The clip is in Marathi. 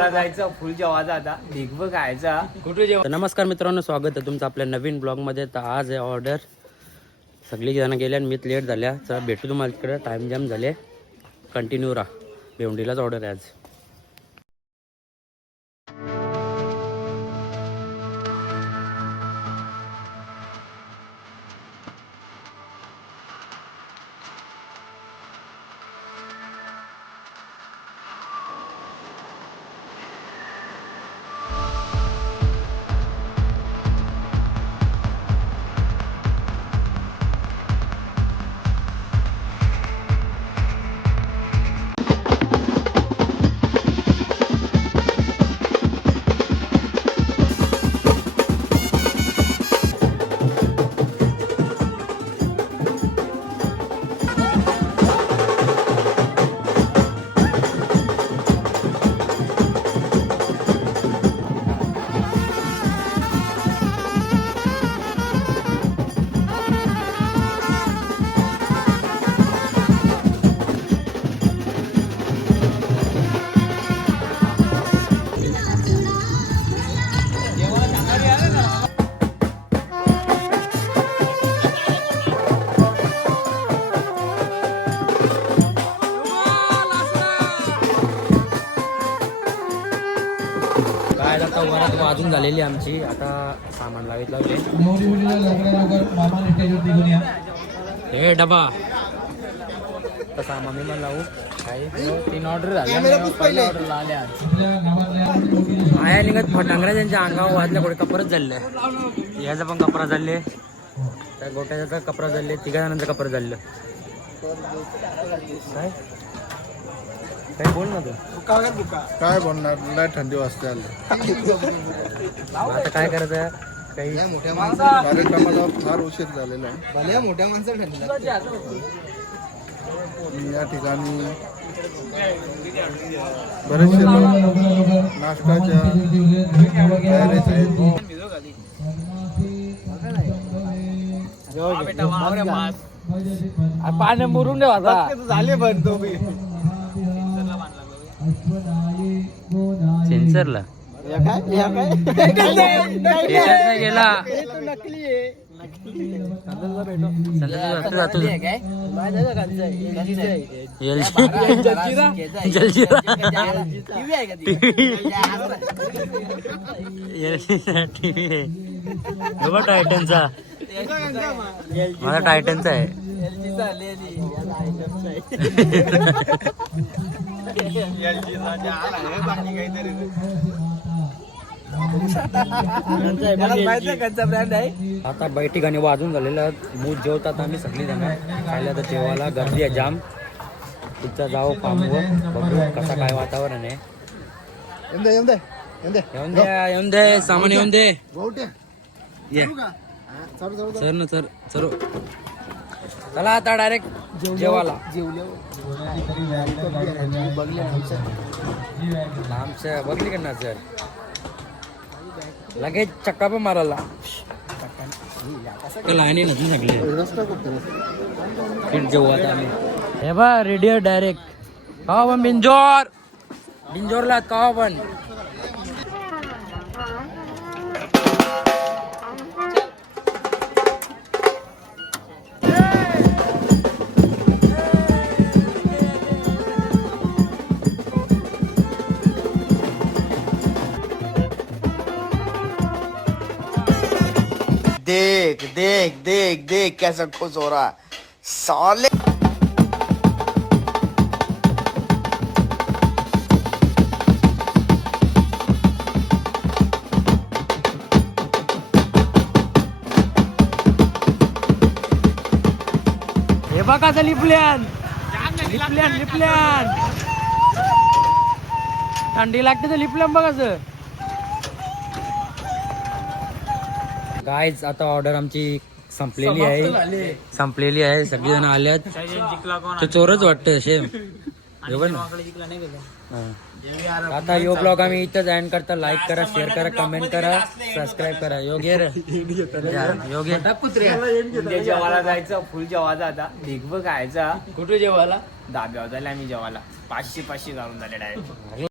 जेवायला जायचं, फुल जेवायचं आता ढिगभर खायचा. कुठे जेव. नमस्कार मित्रांनो, स्वागत आहे तुमचं आपल्या नवीन ब्लॉगमध्ये. तर आज आहे ऑर्डर, सगळी जण गेले आणि मीच लेट झाल्या. चला भेटू तुम्हाला तिकडे, टाईम जॅम झाले. कंटिन्यू राहा, भेवंडीलाच ऑर्डर आहे आज. आता वरात वाजून झालेली आमची. आता सामान लावित लावले. हे डबा तर सामान मी लावू. काही 3 ऑर्डर झाल्या, ऑर्डर आल्या. आया निघत फटांगऱ्या त्यांच्या अंगावर वाजल्या. कुठे कपरच झाले, याचा पण कपडा झाले, त्या गोट्याचा कपडा झाले, 3 जणांचा कपडा झालं. काय काय बोल ना तू. काय बोलणार, नाही थंडी वाजते आली. आता काय करायचं, काही कार्यक्रमाला फार उशीर झालेला आहे. मोठ्या माणसाला या ठिकाणी बरेचसे लोक नाश्त्याच्या तयारीत आहेत. पाण्या मुरून झाले पण तो सेन्सरला गेला. टायटनचा, मला टायटनचा आहे. आता बैठी गाणी वाजून झालेलं. मूड जेवतात आम्ही सगळी जण खायला. तर जेवायला गर्दी आहे जाम. तिथं जाऊ पामवर, बघू कसं काय वातावरण आहे. येऊन दे सामान, येऊन दे. ये सर ना सर सर. चला आता डायरेक्ट जेवायला. आमच्या बघली का सर, लगेच चक्का पण मारायला लाईनी नदी लागली. जेवू आता आम्ही. हे बा रेडी आहे डायरेक्ट. का पण बिंजोरला का पण. देख देख देख देख कैसा खुश हो रहा है साले. हे बघा लिपल्यान लिपल्यान लिपल्यान. थंडी लागते तर लिपल्यान बघा. गाईज आता ऑर्डर आमची संपलेली आहे. सगळेजण आल्यात. तो चोरच वाटतं शेम. आता यो ब्लॉग आम्ही इथंच एंड करता. लाईक करा, शेअर करा, कमेंट करा, सबस्क्राईब करा. योग्य जेवायला जायचं, फुल जेवायचं आता ढिगभर खायचा. कुठे जेवायला? दाब्यावर झाले आम्ही जेवायला. 500 घालून झाले डायरेक्ट.